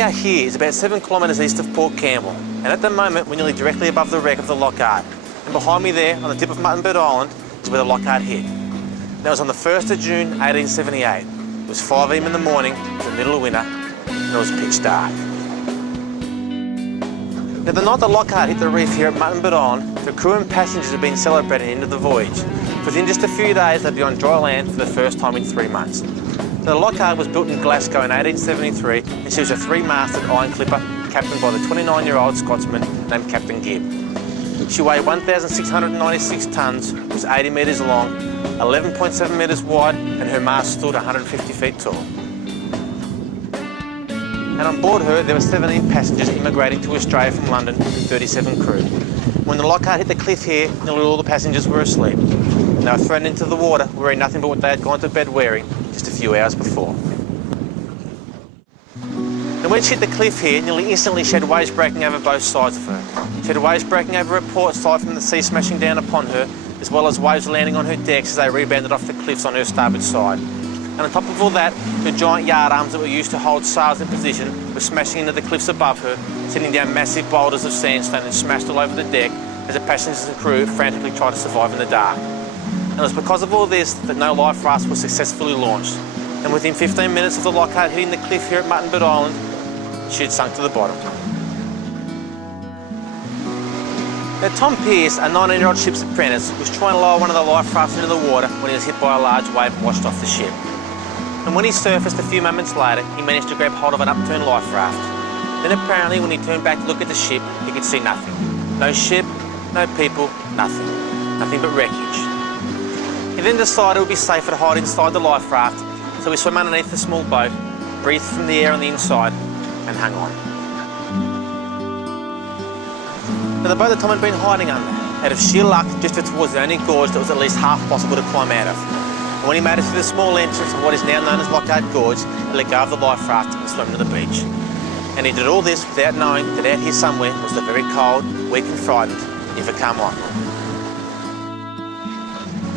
we are here is about 7 kilometres east of Port Campbell, and at the moment we're nearly directly above the wreck of the Loch Ard. And behind me there, on the tip of Mutton Bird Island, is where the Loch Ard hit. That was on the 1st of June 1878. It was 5 AM in the morning, it was the middle of winter, and it was pitch dark. Now, the night the Loch Ard hit the reef here at Mutton Bird Island, the crew and passengers had been celebrating the end of the voyage. Within just a few days, they'd be on dry land for the first time in 3 months. Now, the Loch Ard was built in Glasgow in 1873, and she was a 3-masted iron clipper captained by the 29-year-old Scotsman named Captain Gibb. She weighed 1,696 tonnes, was 80 metres long, 11.7 metres wide, and her mast stood 150 feet tall. And on board her, there were 17 passengers immigrating to Australia from London and 37 crew. When the Loch Ard hit the cliff here, nearly all the passengers were asleep. And they were thrown into the water wearing nothing but what they had gone to bed wearing just a few hours before. And when she hit the cliff here, nearly instantly she had waves breaking over both sides of her. She had waves breaking over her port side from the sea smashing down upon her, as well as waves landing on her decks as they rebounded off the cliffs on her starboard side. And on top of all that, her giant yard arms that were used to hold sails in position were smashing into the cliffs above her, sending down massive boulders of sandstone and smashed all over the deck as the passengers and crew frantically tried to survive in the dark. And it was because of all this that no life raft was successfully launched. And within 15 minutes of the Loch Ard hitting the cliff here at Mutton Bird Island, she had sunk to the bottom. Now, Tom Pearce, a 19-year-old ship's apprentice, was trying to lower one of the life rafts into the water when he was hit by a large wave and washed off the ship. And when he surfaced a few moments later, he managed to grab hold of an upturned life raft. Then apparently when he turned back to look at the ship, he could see nothing. No ship, no people, nothing. Nothing but wreckage. He then decided it would be safer to hide inside the life raft, so he swam underneath the small boat, breathed from the air on the inside, and hung on. Now, the boat that Tom had been hiding under, out of sheer luck, drifted towards the only gorge that was at least half possible to climb out of. And when he made it through the small entrance of what is now known as Loch Ard Gorge, he let go of the life raft and swam to the beach. And he did all this without knowing that out here somewhere was the very cold, weak and frightened Eva Carmichael.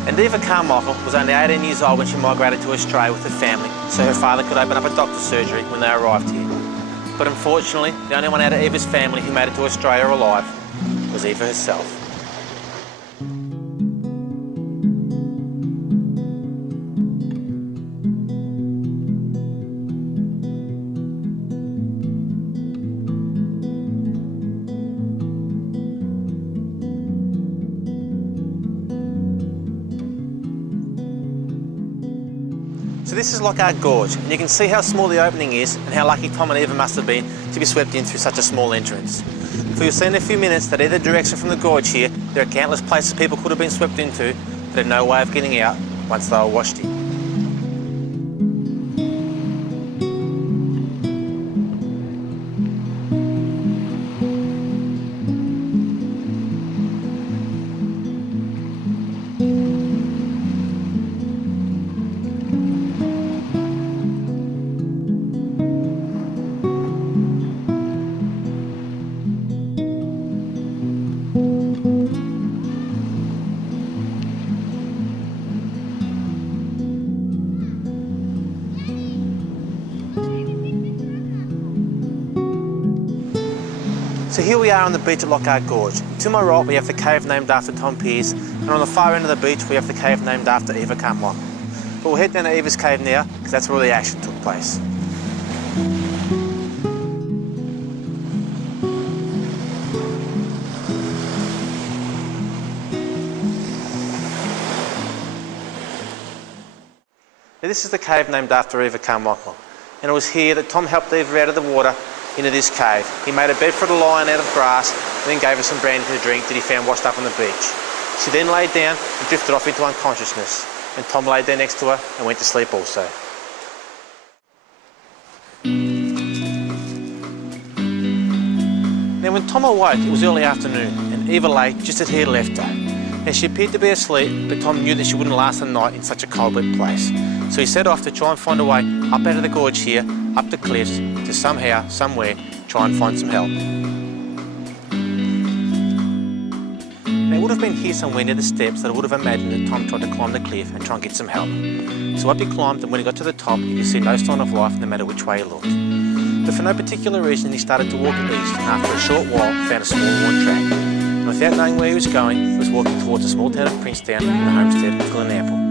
And Eva Carmichael was only 18 years old when she migrated to Australia with her family, so her father could open up a doctor's surgery when they arrived here. But unfortunately, the only one out of Eva's family who made it to Australia alive was Eva herself. So this is Loch Ard Gorge, and you can see how small the opening is and how lucky Tom and Eva must have been to be swept in through such a small entrance. For you'll see in a few minutes that either direction from the gorge here, there are countless places people could have been swept into that had no way of getting out once they were washed in. So here we are on the beach at Loch Ard Gorge. To my right we have the cave named after Tom Pearce, and on the far end of the beach we have the cave named after Eva Carmichael. But we'll head down to Eva's cave now, because that's where the action took place. Now, this is the cave named after Eva Carmichael, and it was here that Tom helped Eva out of the water into this cave. He made a bed for her to lie on out of grass and then gave her some brandy to drink that he found washed up on the beach. She then laid down and drifted off into unconsciousness, and Tom laid there next to her and went to sleep also. Now when Tom awoke, it was early afternoon and Eva lay just as he had left her. Now she appeared to be asleep, but Tom knew that she wouldn't last the night in such a cold, wet place. So he set off to try and find a way up out of the gorge here, up the cliffs, to somehow, somewhere, try and find some help. Now it would have been here somewhere near the steps that I would have imagined that Tom tried to climb the cliff and try and get some help. So up he climbed, and when he got to the top, he could see no sign of life no matter which way he looked. but for no particular reason he started to walk east, and after a short while found a small worn track. And without knowing where he was going, he was walking towards the small town of Princetown and the homestead of Glen Apple.